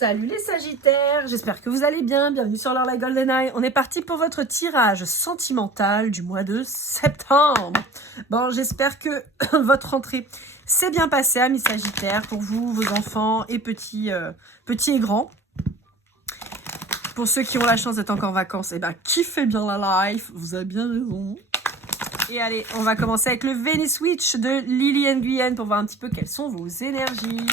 Salut les Sagittaires, j'espère que vous allez bien, bienvenue sur l'Heure GoldenEye. On est parti pour votre tirage sentimental du mois de septembre. Bon, j'espère que votre rentrée s'est bien passée, amis Sagittaires, pour vous, vos enfants et petits et grands. Pour ceux qui ont la chance d'être encore en vacances, eh ben, kiffez bien la life, vous avez bien raison. Et allez, on va commencer avec le Venus Witch de Lily Nguyen pour voir un petit peu quelles sont vos énergies.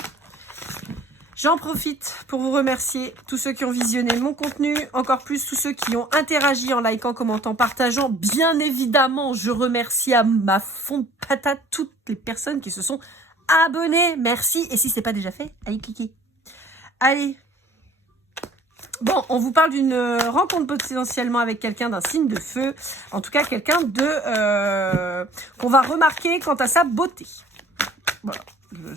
J'en profite pour vous remercier tous ceux qui ont visionné mon contenu, encore plus tous ceux qui ont interagi en likant, commentant, partageant. Bien évidemment, je remercie à ma fond de patate toutes les personnes qui se sont abonnées. Merci. Et si ce n'est pas déjà fait, allez cliquer. Allez. Bon, on vous parle d'une rencontre potentiellement avec quelqu'un d'un signe de feu. En tout cas, quelqu'un de qu'on va remarquer quant à sa beauté. Voilà.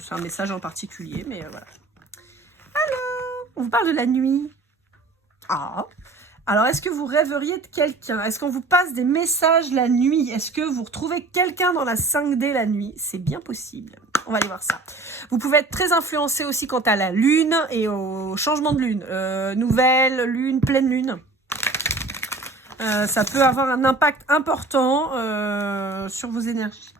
C'est un message en particulier, mais voilà. On vous parle de la nuit. Ah. Alors, est-ce que vous rêveriez de quelqu'un? Est-ce qu'on vous passe des messages la nuit? Est-ce que vous retrouvez quelqu'un dans la 5D la nuit? C'est bien possible. On va aller voir ça. Vous pouvez être très influencé aussi quant à la lune et au changement de lune. Nouvelle lune, pleine lune. Ça peut avoir un impact important sur vos énergies.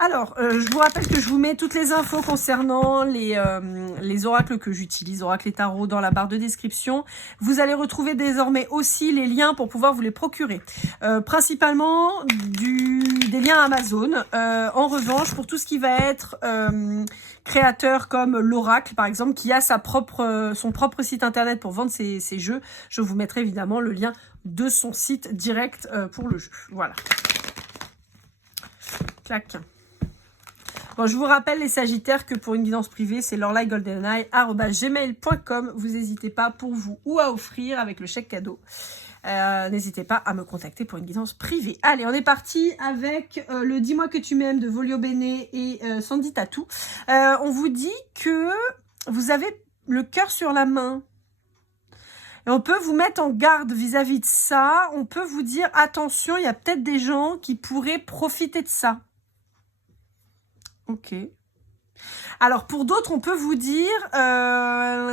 Alors, je vous rappelle que je vous mets toutes les infos concernant les oracles que j'utilise, oracles et tarot, dans la barre de description. Vous allez retrouver désormais aussi les liens pour pouvoir vous les procurer. Principalement des liens Amazon. En revanche, pour tout ce qui va être créateur comme l'oracle, par exemple, qui a son propre site internet pour vendre ses jeux, je vous mettrai évidemment le lien de son site direct pour le jeu. Voilà. Clac. Bon, je vous rappelle les Sagittaires que pour une guidance privée, c'est l'heurelifegoldeneye@gmail.com. Vous n'hésitez pas pour vous ou à offrir avec le chèque cadeau. N'hésitez pas à me contacter pour une guidance privée. Allez, on est parti avec le Dis-moi que tu m'aimes de Volio Bene et Sandy Tatou. On vous dit que vous avez le cœur sur la main. Et on peut vous mettre en garde vis-à-vis de ça. On peut vous dire, attention, il y a peut-être des gens qui pourraient profiter de ça. Ok. Alors, pour d'autres, on peut vous dire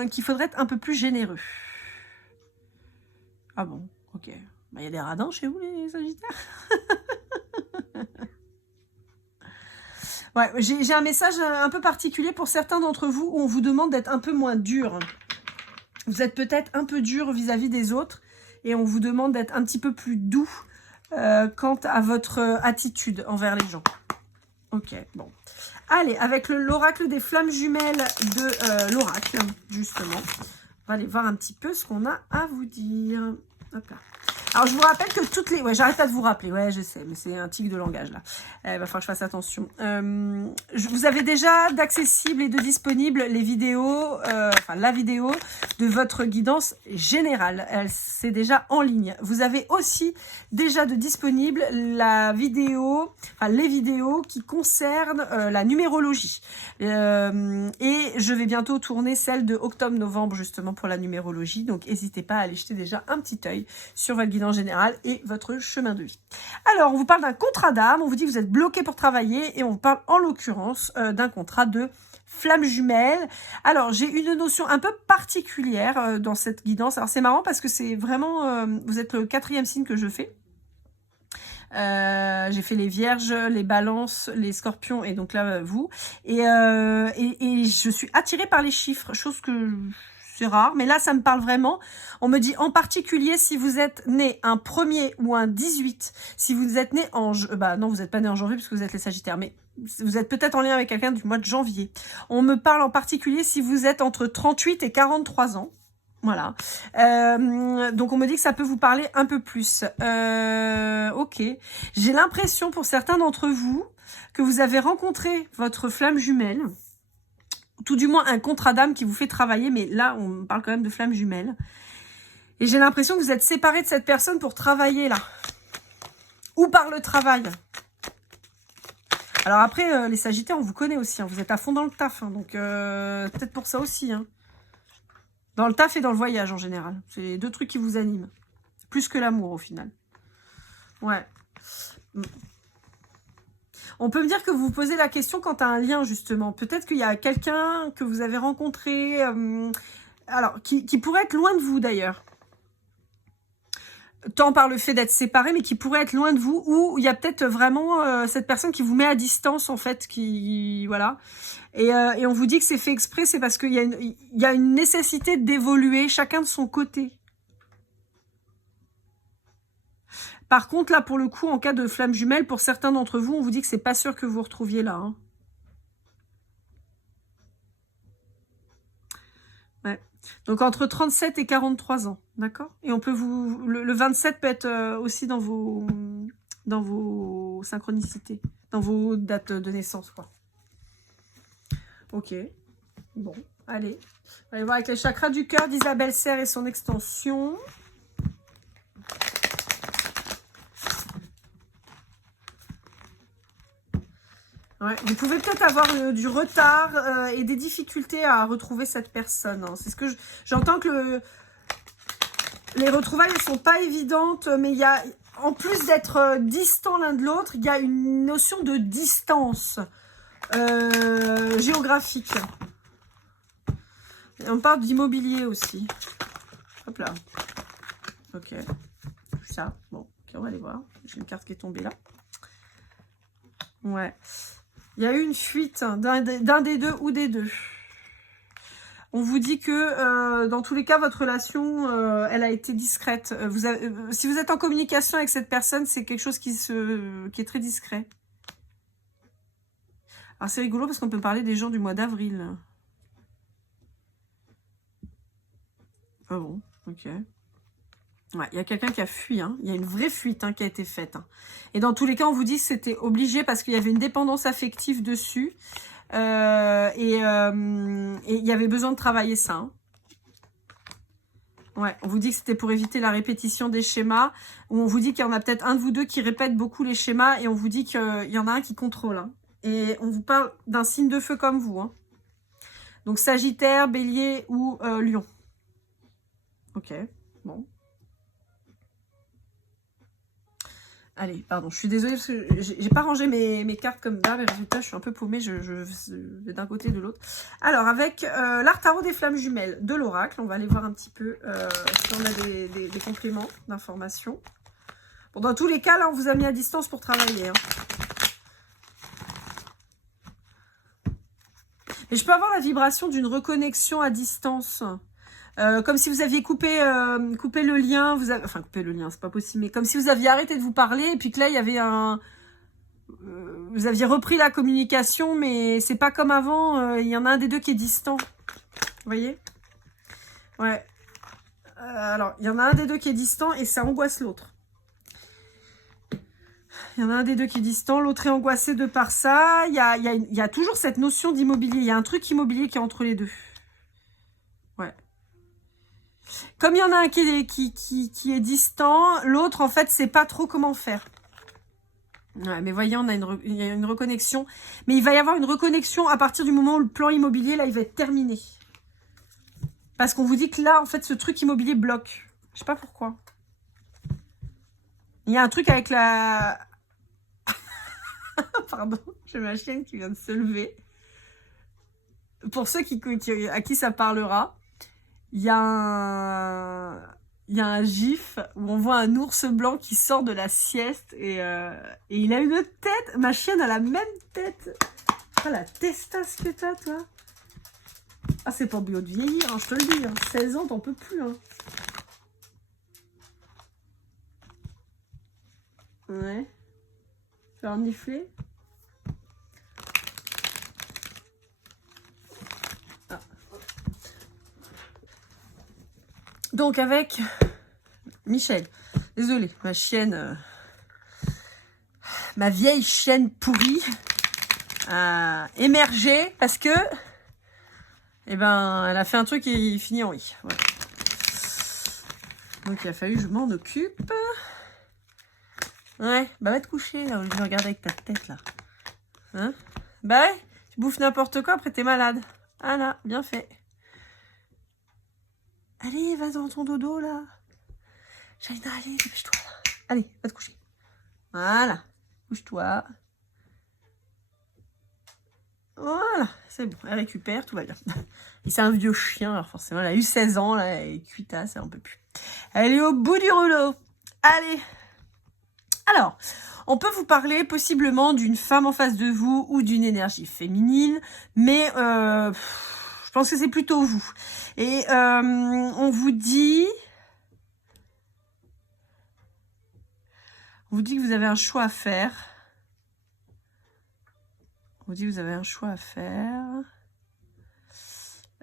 qu'il faudrait être un peu plus généreux. Ah bon, ok. Bah, y a des radins chez vous, les Sagittaires? Ouais, j'ai un message un peu particulier pour certains d'entre vous où on vous demande d'être un peu moins dur. Vous êtes peut-être un peu dur vis-à-vis des autres et on vous demande d'être un petit peu plus doux quant à votre attitude envers les gens. Ok, bon. Allez, avec l'oracle des flammes jumelles de l'oracle, justement. On va aller voir un petit peu ce qu'on a à vous dire. Hop là. Alors, je vous rappelle que toutes les... Ouais, j'arrête pas de vous rappeler. Ouais, je sais, mais c'est un tic de langage, là. Il va falloir que je fasse attention. Vous avez déjà d'accessible et de disponible les vidéos, enfin, la vidéo de votre guidance générale. C'est déjà en ligne. Vous avez aussi déjà de disponible la vidéo, enfin, les vidéos qui concernent la numérologie. Et je vais bientôt tourner celle de octobre-novembre, justement, pour la numérologie. Donc, n'hésitez pas à aller jeter déjà un petit œil sur votre guidance générale et votre chemin de vie. Alors, on vous parle d'un contrat d'âme, on vous dit que vous êtes bloqué pour travailler et on vous parle en l'occurrence d'un contrat de flamme jumelle. Alors, j'ai une notion un peu particulière dans cette guidance. Alors, c'est marrant parce que c'est vraiment... vous êtes le 4e signe que je fais. J'ai fait les vierges, les balances, les scorpions et donc là, vous. Et je suis attirée par les chiffres, chose que... c'est rare, mais là, ça me parle vraiment. On me dit en particulier si vous êtes né un 1er ou un 18. Si vous êtes né en... Bah non, vous n'êtes pas né en janvier puisque vous êtes les Sagittaires, mais vous êtes peut-être en lien avec quelqu'un du mois de janvier. On me parle en particulier si vous êtes entre 38 et 43 ans. Voilà. Donc, on me dit que ça peut vous parler un peu plus. Ok. J'ai l'impression pour certains d'entre vous que vous avez rencontré votre flamme jumelle. Tout du moins un contrat d'âme qui vous fait travailler, mais là, on parle quand même de flamme jumelle. Et j'ai l'impression que vous êtes séparés de cette personne pour travailler, là. Ou par le travail. Alors après, les Sagittaires, on vous connaît aussi. Hein. Vous êtes à fond dans le taf. Hein, donc, peut-être pour ça aussi. Hein. Dans le taf et dans le voyage, en général. C'est les deux trucs qui vous animent. Plus que l'amour, au final. Ouais. On peut me dire que vous vous posez la question quant à un lien, justement. Peut-être qu'il y a quelqu'un que vous avez rencontré alors, qui pourrait être loin de vous d'ailleurs. Tant par le fait d'être séparés, mais qui pourrait être loin de vous, ou il y a peut-être vraiment cette personne qui vous met à distance, en fait, qui, voilà. Et on vous dit que c'est fait exprès, c'est parce qu'il y a une nécessité d'évoluer, chacun de son côté. Par contre, là, pour le coup, en cas de flamme jumelle, pour certains d'entre vous, on vous dit que c'est pas sûr que vous vous retrouviez là. Hein. Ouais. Donc, entre 37 et 43 ans, d'accord? Et on peut vous... Le 27 peut être aussi dans vos synchronicités, dans vos dates de naissance, quoi. Ok. Bon, allez. On va aller voir avec les chakras du cœur d'Isabelle Serre et son extension. Ouais, vous pouvez peut-être avoir du retard et des difficultés à retrouver cette personne. Hein. C'est ce que j'entends que les retrouvailles ne sont pas évidentes, mais il y a, en plus d'être distants l'un de l'autre, il y a une notion de distance géographique. Et on parle d'immobilier aussi. Hop là. Ok. Ça. Bon, ok, on va aller voir. J'ai une carte qui est tombée là. Ouais. Il y a eu une fuite d'un des deux ou des deux. On vous dit que dans tous les cas, votre relation, elle a été discrète. Si vous êtes en communication avec cette personne, c'est quelque chose qui est très discret. Alors c'est rigolo parce qu'on peut parler des gens du mois d'avril. Ah bon, ok. Ouais, il y a quelqu'un qui a fui, hein. Il y a une vraie fuite qui a été faite. Hein. Et dans tous les cas, on vous dit que c'était obligé parce qu'il y avait une dépendance affective dessus. Et il y avait besoin de travailler ça. Hein. Ouais, on vous dit que c'était pour éviter la répétition des schémas. Ou on vous dit qu'il y en a peut-être un de vous deux qui répète beaucoup les schémas. Et on vous dit qu'il y en a un qui contrôle. Hein. Et on vous parle d'un signe de feu comme vous. Hein. Donc Sagittaire, Bélier ou Lion. Ok, bon. Allez, pardon, je suis désolée parce que j'ai pas rangé mes cartes comme ça, mais résultat, je suis un peu paumée, je vais d'un côté et de l'autre. Alors, avec l'art tarot des flammes jumelles de l'oracle, on va aller voir un petit peu si on a des compléments d'informations. Bon, dans tous les cas, là, on vous a mis à distance pour travailler. Hein. Mais je peux avoir la vibration d'une reconnexion à distance. Comme si vous aviez coupé le lien, enfin coupé le lien, c'est pas possible, mais comme si vous aviez arrêté de vous parler et puis que là il y avait vous aviez repris la communication, mais c'est pas comme avant. Il y en a un des deux qui est distant. Vous voyez? Ouais. Alors il y en a un des deux qui est distant et ça angoisse l'autre. Il y en a un des deux qui est distant, l'autre est angoissé de par ça. Il y a toujours cette notion d'immobilier. Il y a un truc immobilier qui est entre les deux. Ouais. Comme il y en a un qui est distant, l'autre, en fait, sait pas trop comment faire. Ouais, mais voyez, il y a une reconnexion. Mais il va y avoir une reconnexion à partir du moment où le plan immobilier, là, il va être terminé. Parce qu'on vous dit que là, en fait, ce truc immobilier bloque. Je sais pas pourquoi. Il y a un truc avec la... Pardon, j'ai ma chienne qui vient de se lever. Pour ceux à qui ça parlera, il y a un gif où on voit un ours blanc qui sort de la sieste et il a une tête. Ma chienne a la même tête. Ah, la testasse que t'as, toi. Ah, c'est pas bio de vieillir, hein, je te le dis. Hein. 16 ans, t'en peux plus. Hein. Ouais. Faire renifler. Ah. Donc, avec Michel. Désolée, ma chienne... ma vieille chienne pourrie a émergé parce que... Eh ben, elle a fait un truc et il finit en i. Ouais. Donc, il a fallu que je m'en occupe. Ouais, bah va te coucher, là, au lieu de me regarder avec ta tête, là. Hein? Bah ouais, tu bouffes n'importe quoi, après t'es malade. Ah là, bien fait. Allez, va dans ton dodo, là. Jaina, allez, dépêche-toi, là. Allez, va te coucher. Voilà, couche-toi. Voilà, c'est bon, elle récupère, tout va bien. Et c'est un vieux chien, alors forcément, elle a eu 16 ans, là, elle est cuitasse, elle en peut plus. Elle est au bout du rouleau. Allez. Alors, on peut vous parler possiblement d'une femme en face de vous ou d'une énergie féminine, mais je pense que c'est plutôt vous. Et on vous dit que vous avez un choix à faire. On vous dit que vous avez un choix à faire.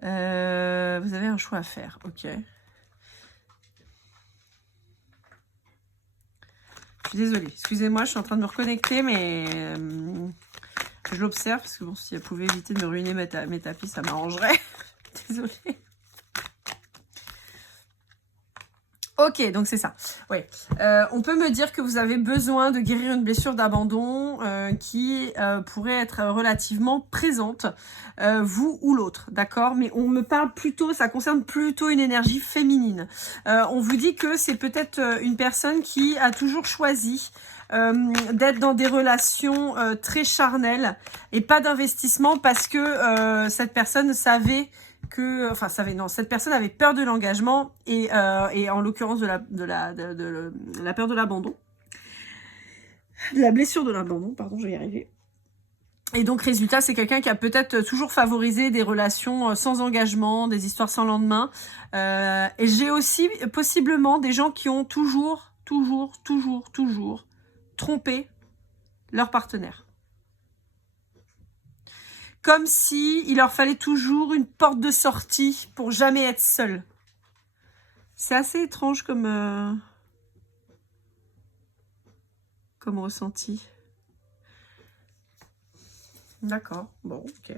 Vous avez un choix à faire, ok. Je suis désolée, excusez-moi, je suis en train de me reconnecter, mais je l'observe, parce que bon, si elle pouvait éviter de me ruiner mes tapis, ça m'arrangerait. Désolée. Ok, donc c'est ça. Oui. On peut me dire que vous avez besoin de guérir une blessure d'abandon qui pourrait être relativement présente, vous ou l'autre, d'accord? Mais on me parle plutôt, ça concerne plutôt une énergie féminine. On vous dit que c'est peut-être une personne qui a toujours choisi d'être dans des relations très charnelles et pas d'investissement parce que cette personne savait cette personne avait peur de l'engagement et en l'occurrence de la peur de l'abandon, de la blessure de l'abandon, pardon, je vais y arriver. Et donc, résultat, c'est quelqu'un qui a peut-être toujours favorisé des relations sans engagement, des histoires sans lendemain. Et j'ai aussi possiblement des gens qui ont toujours trompé leur partenaire. Comme si il leur fallait toujours une porte de sortie pour jamais être seul. C'est assez étrange comme ressenti. D'accord, bon, ok.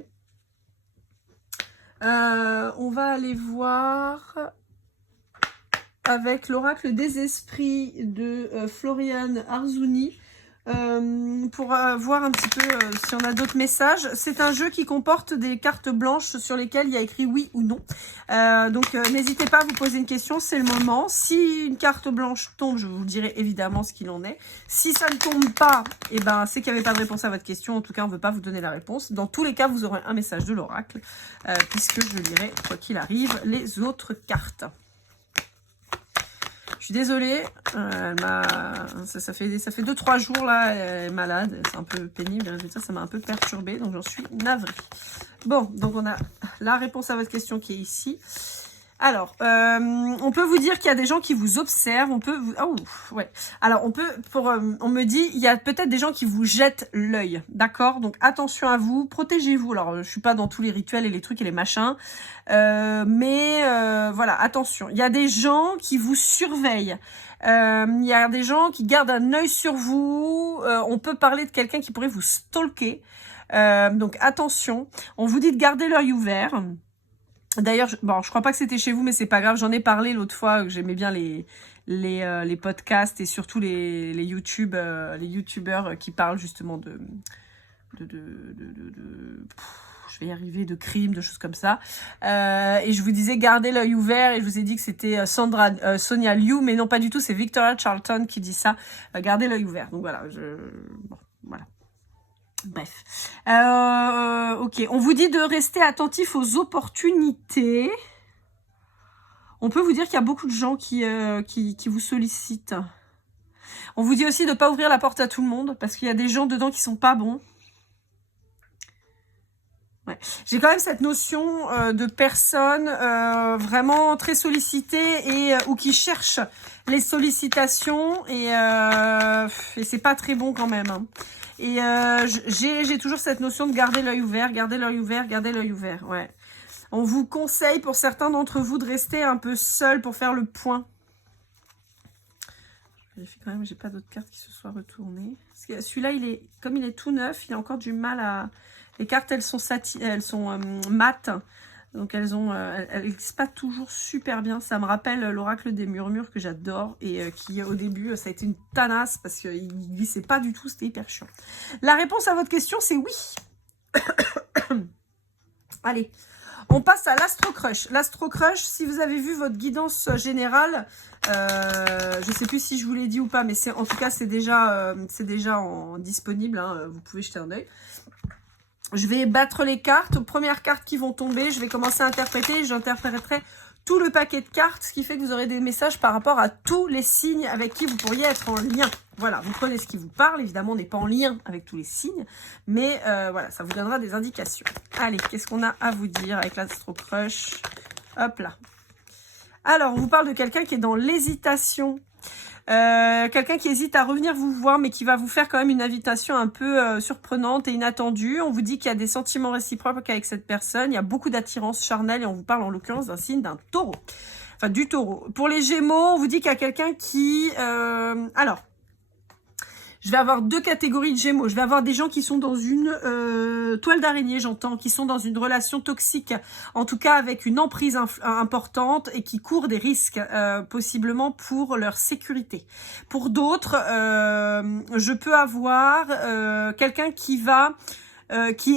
On va aller voir avec l'oracle des esprits de Florian Arzouni. Pour voir un petit peu si on a d'autres messages. C'est un jeu qui comporte des cartes blanches sur lesquelles il y a écrit oui ou non. Donc n'hésitez pas à vous poser une question, c'est le moment. Si une carte blanche tombe, je vous dirai évidemment ce qu'il en est. Si ça ne tombe pas, eh ben, c'est qu'il n'y avait pas de réponse à votre question. En tout cas, on ne veut pas vous donner la réponse. Dans tous les cas, vous aurez un message de l'oracle, puisque je lirai, quoi qu'il arrive, les autres cartes. Je suis désolée, ça fait 2-3 jours là, elle est malade, c'est un peu pénible, ça m'a un peu perturbée, donc j'en suis navrée. Bon, donc on a la réponse à votre question qui est ici. Alors, on peut vous dire qu'il y a des gens qui vous observent, on peut vous... Oh, ouais. Alors, on me dit, il y a peut-être des gens qui vous jettent l'œil, d'accord? Donc, attention à vous, protégez-vous. Alors, je suis pas dans tous les rituels et les trucs et les machins, mais voilà, attention. Il y a des gens qui vous surveillent. Il y a des gens qui gardent un œil sur vous. On peut parler de quelqu'un qui pourrait vous stalker. Donc, attention. On vous dit de garder l'œil ouvert. D'ailleurs, je crois pas que c'était chez vous, mais c'est pas grave. J'en ai parlé l'autre fois, que j'aimais bien les podcasts et surtout les youtubeurs qui parlent justement de je vais y arriver, de crimes, de choses comme ça. Et je vous disais, gardez l'œil ouvert, et je vous ai dit que c'était Sonia Liu, mais non, pas du tout, c'est Victoria Charlton qui dit ça. Gardez l'œil ouvert. Donc voilà, bon, voilà. Bref. Ok, on vous dit de rester attentif aux opportunités. On peut vous dire qu'il y a beaucoup de gens qui vous sollicitent. On vous dit aussi de ne pas ouvrir la porte à tout le monde, parce qu'il y a des gens dedans qui sont pas bons. Ouais. J'ai quand même cette notion de personnes vraiment très sollicitées et ou qui cherchent les sollicitations, et c'est pas très bon quand même, hein. Et j'ai toujours cette notion de garder l'œil ouvert, garder l'œil ouvert, garder l'œil ouvert. Ouais. On vous conseille pour certains d'entre vous de rester un peu seul pour faire le point. Je vérifie quand même, j'ai pas d'autres cartes qui se soient retournées. Celui-là, comme il est tout neuf, il a encore du mal à... Les cartes, elles sont mates. Donc elles glissent pas toujours super bien. Ça me rappelle l'oracle des murmures que j'adore et qui au début ça a été une tanasse parce qu'il glissait pas du tout, c'était hyper chiant. La réponse à votre question c'est oui. Allez, on passe à l'Astro Crush. L'Astro Crush, si vous avez vu votre guidance générale, je sais plus si je vous l'ai dit ou pas, mais en tout cas c'est déjà disponible, hein, vous pouvez jeter un œil. Je vais battre les cartes. Premières cartes qui vont tomber, je vais commencer à interpréter. J'interpréterai tout le paquet de cartes, ce qui fait que vous aurez des messages par rapport à tous les signes avec qui vous pourriez être en lien. Voilà, vous prenez ce qui vous parle. Évidemment, on n'est pas en lien avec tous les signes, mais voilà, ça vous donnera des indications. Allez, qu'est-ce qu'on a à vous dire avec l'Astro Crush? Hop là. Alors, on vous parle de quelqu'un qui est dans l'hésitation. Quelqu'un qui hésite à revenir vous voir, mais qui va vous faire quand même une invitation un peu surprenante et inattendue. On vous dit qu'il y a des sentiments réciproques avec cette personne. Il y a beaucoup d'attirance charnelle et on vous parle en l'occurrence d'un signe d'un taureau. Enfin, du taureau. Pour les Gémeaux, on vous dit qu'il y a quelqu'un qui... Alors, je vais avoir deux catégories de Gémeaux. Je vais avoir des gens qui sont dans une toile d'araignée, j'entends, qui sont dans une relation toxique, en tout cas avec une emprise importante et qui courent des risques, possiblement pour leur sécurité. Pour d'autres, je peux avoir quelqu'un qui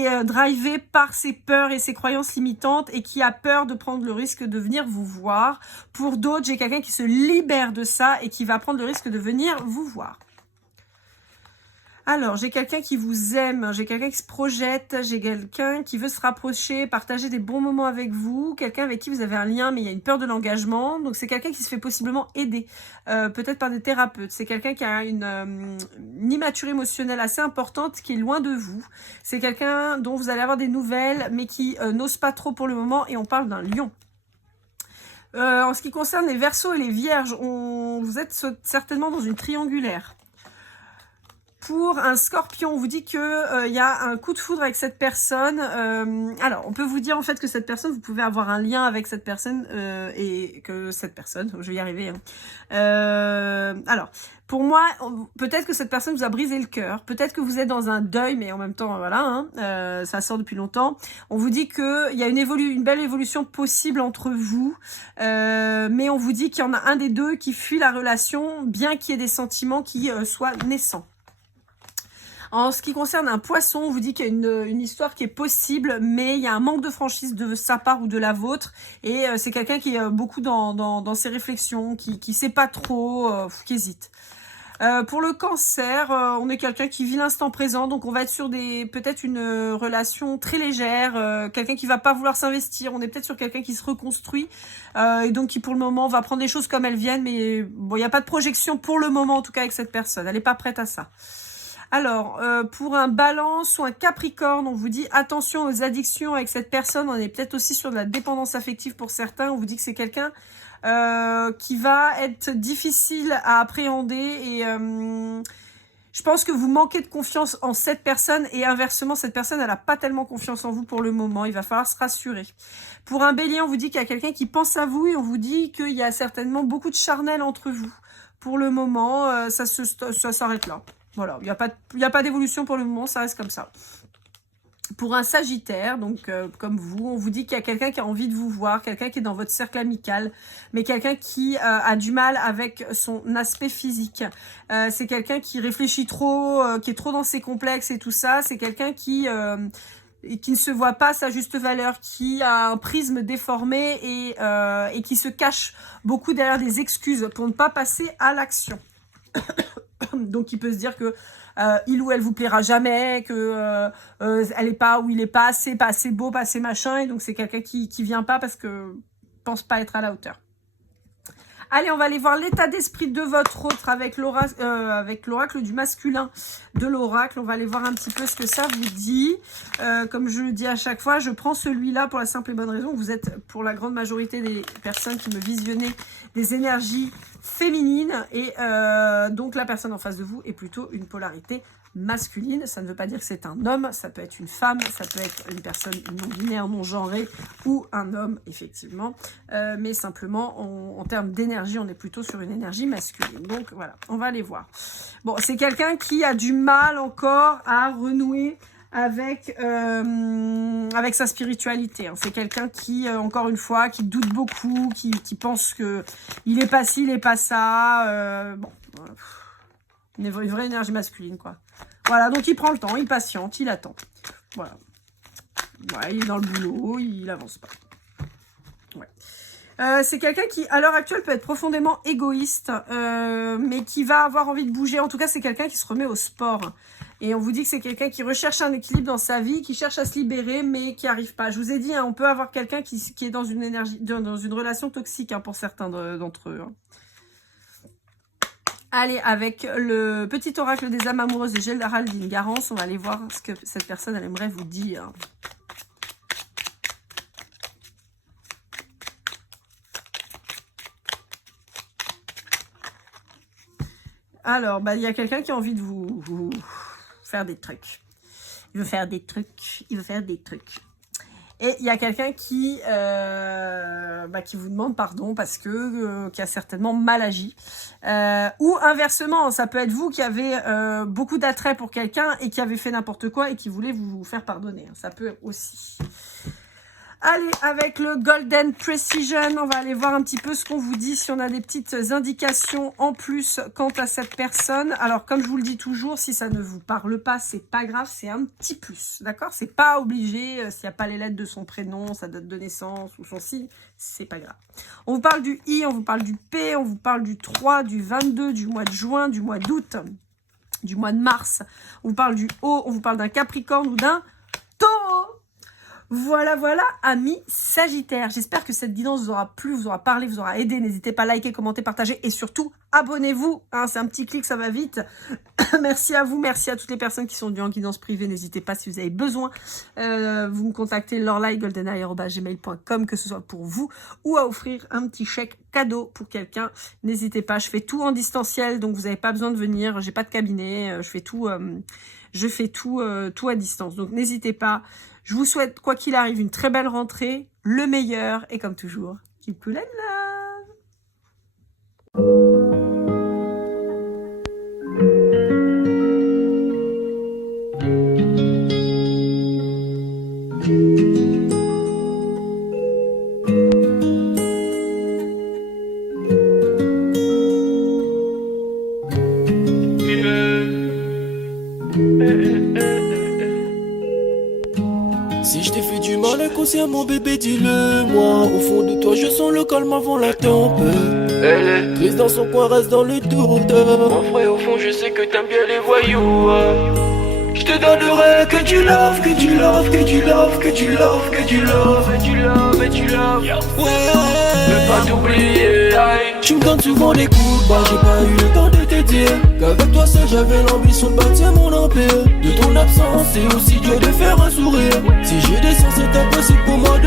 est drivé par ses peurs et ses croyances limitantes et qui a peur de prendre le risque de venir vous voir. Pour d'autres, j'ai quelqu'un qui se libère de ça et qui va prendre le risque de venir vous voir. Alors, j'ai quelqu'un qui vous aime, j'ai quelqu'un qui se projette, j'ai quelqu'un qui veut se rapprocher, partager des bons moments avec vous, quelqu'un avec qui vous avez un lien, mais il y a une peur de l'engagement. Donc, c'est quelqu'un qui se fait possiblement aider, peut-être par des thérapeutes. C'est quelqu'un qui a une immaturité émotionnelle assez importante, qui est loin de vous. C'est quelqu'un dont vous allez avoir des nouvelles, mais qui n'ose pas trop pour le moment, et on parle d'un lion. En ce qui concerne les Verseaux et les Vierges, vous êtes certainement dans une triangulaire. Pour un Scorpion, on vous dit que y a un coup de foudre avec cette personne. Alors, on peut vous dire en fait que cette personne, vous pouvez avoir un lien avec cette personne et que cette personne, je vais y arriver. Alors, pour moi, peut-être que cette personne vous a brisé le cœur. Peut-être que vous êtes dans un deuil, mais en même temps, voilà, ça sort depuis longtemps. On vous dit que il y a une belle évolution possible entre vous, mais on vous dit qu'il y en a un des deux qui fuit la relation, bien qu'il y ait des sentiments qui soient naissants. En ce qui concerne un poisson, on vous dit qu'il y a une histoire qui est possible, mais il y a un manque de franchise de sa part ou de la vôtre. Et c'est quelqu'un qui est beaucoup dans ses réflexions, qui sait pas trop, qui hésite. Pour le Cancer, on est quelqu'un qui vit l'instant présent, donc on va être sur peut-être une relation très légère, quelqu'un qui va pas vouloir s'investir. On est peut-être sur quelqu'un qui se reconstruit et donc qui pour le moment va prendre les choses comme elles viennent, mais bon, il n'y a pas de projection pour le moment en tout cas avec cette personne. Elle n'est pas prête à ça. Alors, pour un Balance ou un Capricorne, on vous dit attention aux addictions avec cette personne. On est peut-être aussi sur de la dépendance affective pour certains. On vous dit que c'est quelqu'un qui va être difficile à appréhender et je pense que vous manquez de confiance en cette personne et inversement, cette personne, elle n'a pas tellement confiance en vous pour le moment. Il va falloir se rassurer. Pour un Bélier, on vous dit qu'il y a quelqu'un qui pense à vous et on vous dit qu'il y a certainement beaucoup de charnel entre vous. Pour le moment, ça s'arrête là. Voilà, il n'y a pas d'évolution pour le moment, ça reste comme ça. Pour un Sagittaire, donc comme vous, on vous dit qu'il y a quelqu'un qui a envie de vous voir, quelqu'un qui est dans votre cercle amical, mais quelqu'un qui a du mal avec son aspect physique. C'est quelqu'un qui réfléchit trop, qui est trop dans ses complexes et tout ça. C'est quelqu'un qui ne se voit pas à sa juste valeur, qui a un prisme déformé et qui se cache beaucoup derrière des excuses pour ne pas passer à l'action. Donc il peut se dire que il ou elle vous plaira jamais, que elle est pas ou il est pas assez beau, pas assez machin, et donc c'est quelqu'un qui vient pas parce que pense pas être à la hauteur. Allez, on va aller voir l'état d'esprit de votre autre avec l'oracle du masculin de l'oracle. On va aller voir un petit peu ce que ça vous dit. Comme je le dis à chaque fois, je prends celui-là pour la simple et bonne raison. Vous êtes, pour la grande majorité des personnes qui me visionnez, des énergies féminines. Et donc, la personne en face de vous est plutôt une polarité masculine. Ça ne veut pas dire que c'est un homme, ça peut être une femme, ça peut être une personne non-binaire, non-genrée ou un homme, effectivement. Mais simplement, en termes d'énergie, on est plutôt sur une énergie masculine. Donc voilà, on va aller voir. Bon, c'est quelqu'un qui a du mal encore à renouer avec sa spiritualité. C'est quelqu'un qui, encore une fois, qui doute beaucoup, qui pense que il est pas ci, il est pas ça. Bon, une vraie énergie masculine, quoi. Voilà, donc il prend le temps, il patiente, il attend. Voilà. Ouais, il est dans le boulot, il avance pas. Ouais. C'est quelqu'un qui, à l'heure actuelle, peut être profondément égoïste, mais qui va avoir envie de bouger. En tout cas, c'est quelqu'un qui se remet au sport. Et on vous dit que c'est quelqu'un qui recherche un équilibre dans sa vie, qui cherche à se libérer, mais qui n'arrive pas. Je vous ai dit, hein, on peut avoir quelqu'un qui est dans une énergie, dans une relation toxique, hein, pour certains d'entre eux. Hein. Allez, avec le petit oracle des âmes amoureuses de Géraldine Garance, on va aller voir ce que cette personne elle aimerait vous dire. Alors, il y a quelqu'un qui a envie de vous faire des trucs. Il veut faire des trucs. Il veut faire des trucs. Et il y a quelqu'un qui vous demande pardon parce que qui a certainement mal agi. Ou inversement, ça peut être vous qui avez beaucoup d'attrait pour quelqu'un et qui avez fait n'importe quoi et qui voulait vous faire pardonner. Ça peut aussi. Allez, avec le Golden Precision, on va aller voir un petit peu ce qu'on vous dit, si on a des petites indications en plus quant à cette personne. Alors, comme je vous le dis toujours, si ça ne vous parle pas, c'est pas grave, c'est un petit plus, d'accord? C'est pas obligé, s'il n'y a pas les lettres de son prénom, sa date de naissance ou son signe, c'est pas grave. On vous parle du I, on vous parle du P, on vous parle du 3, du 22, du mois de juin, du mois d'août, du mois de mars. On vous parle du O, on vous parle d'un Capricorne ou d'un Taureau. Voilà, amis Sagittaires. J'espère que cette guidance vous aura plu, vous aura parlé, vous aura aidé. N'hésitez pas à liker, commenter, partager et surtout, abonnez-vous. Hein, c'est un petit clic, ça va vite. Merci à vous, merci à toutes les personnes qui sont venues en guidance privée. N'hésitez pas si vous avez besoin. Vous me contactez lorlaïgoldeneye@gmail.com, que ce soit pour vous ou à offrir un petit chèque cadeau pour quelqu'un. N'hésitez pas, je fais tout en distanciel, donc vous n'avez pas besoin de venir. J'ai pas de cabinet, je fais tout à distance. Donc n'hésitez pas. Je vous souhaite, quoi qu'il arrive, une très belle rentrée, le meilleur, et comme toujours, keep cool and love. Si je t'ai fait du mal inconsciemment bébé dis-le moi. Au fond de toi je sens le calme avant la tempête. Elle est triste dans son coin, reste dans le doute. Mon frère au fond je sais que t'aimes bien les voyous. Je te donnerai que du love, que du love, que du love, que du love, que du love, et du love, et du love. Ouais, ne pas t'oublier. Tu me donnes souvent des coups de barre, j'ai pas eu le temps de te dire qu'avec toi seul j'avais l'ambition de bâtir mon empire. De ton absence c'est aussi dur de faire un sourire. Si j'ai des sens c'est impossible pour moi de